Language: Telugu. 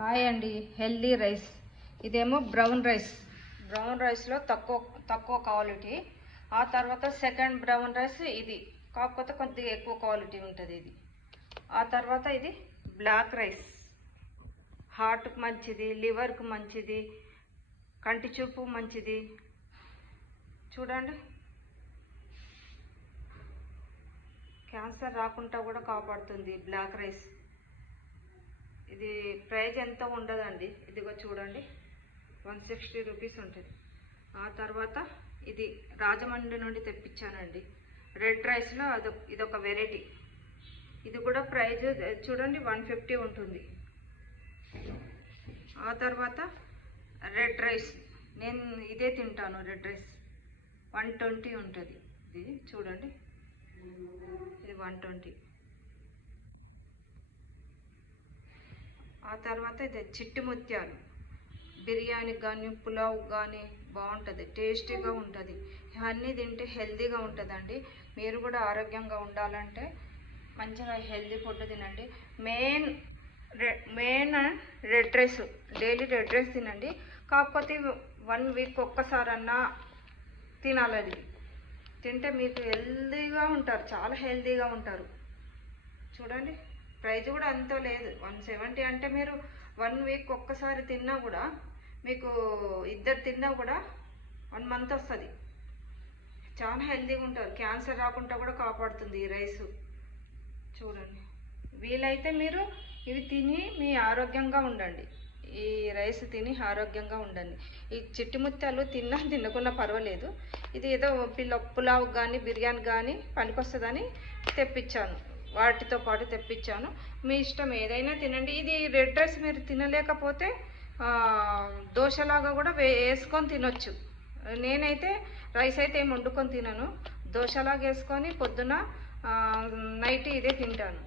హాయ్ అండి. Healthy rice. ఇదేమో బ్రౌన్ రైస్లో తక్కువ క్వాలిటీ. ఆ తర్వాత సెకండ్ బ్రౌన్ రైస్ ఇది, కాకపోతే కొద్దిగా ఎక్కువ క్వాలిటీ ఉంటుంది ఇది. ఆ తర్వాత ఇది బ్లాక్ రైస్, హార్ట్కి మంచిది, లివర్కి మంచిది, కంటి చూపు మంచిది. చూడండి, క్యాన్సర్ రాకుండా కూడా కాపాడుతుంది బ్లాక్ రైస్. ఇది ప్రైస్ ఎంత ఉండదండి, ఇదిగో చూడండి, 160 రూపీస్ ఉంటుంది. ఆ తర్వాత ఇది రాజమండ్రి నుండి తెప్పించానండి. రెడ్ రైస్లో ఇదొక వెరైటీ. ఇది కూడా ప్రైస్ చూడండి 150 ఉంటుంది. ఆ తర్వాత రెడ్ రైస్, నేను ఇదే తింటాను. రెడ్ రైస్ 120 ఉంటుంది. ఇది చూడండి, ఇది 120. ఆ తర్వాత ఇది చిట్టి ముత్యాలు, బిర్యానీకి కానీ పులావ్ కానీ బాగుంటుంది, టేస్టీగా ఉంటుంది. ఇవన్నీ తింటే హెల్తీగా ఉంటుందండి. మీరు కూడా ఆరోగ్యంగా ఉండాలంటే మంచిగా హెల్తీ ఫుడ్ తినండి. Main red rice, daily red rice తినండి. కాకపోతే 1 వీక్ ఒక్కసారన్నా తినాలి. అది తింటే మీకు హెల్తీగా ఉంటారు, చాలా హెల్తీగా ఉంటారు. చూడండి, ప్రైస్ కూడా అంత లేదు, 170. అంటే మీరు 1 వీక్ ఒక్కసారి తిన్నా కూడా, మీకు 2 తిన్నా కూడా 1 మంత్ వస్తుంది. చాలా హెల్తీగా ఉంటారు, క్యాన్సర్ రాకుండా కూడా కాపాడుతుంది ఈ రైసు. చూడండి, వీలైతే మీరు ఇవి తిని మీ ఆరోగ్యంగా ఉండండి. ఈ రైస్ తిని ఆరోగ్యంగా ఉండండి. ఈ చిట్టి ముత్యాలు తినకున్నా పర్వాలేదు. ఇది ఏదో పులావ్ కానీ బిర్యానీ కానీ పనికొస్తుందని తెప్పించాను, వాటితో పాటు తెప్పించాను. మీ ఇష్టం, ఏదైనా తినండి. ఇది రెడ్ రైస్ మీరు తినలేకపోతే దోశలాగా కూడా వేసుకొని తినొచ్చు. నేనైతే రైస్ అయితే ఏం వండుకొని తినను, దోశలాగా వేసుకొని పొద్దున నైట్ ఇదే తింటాను.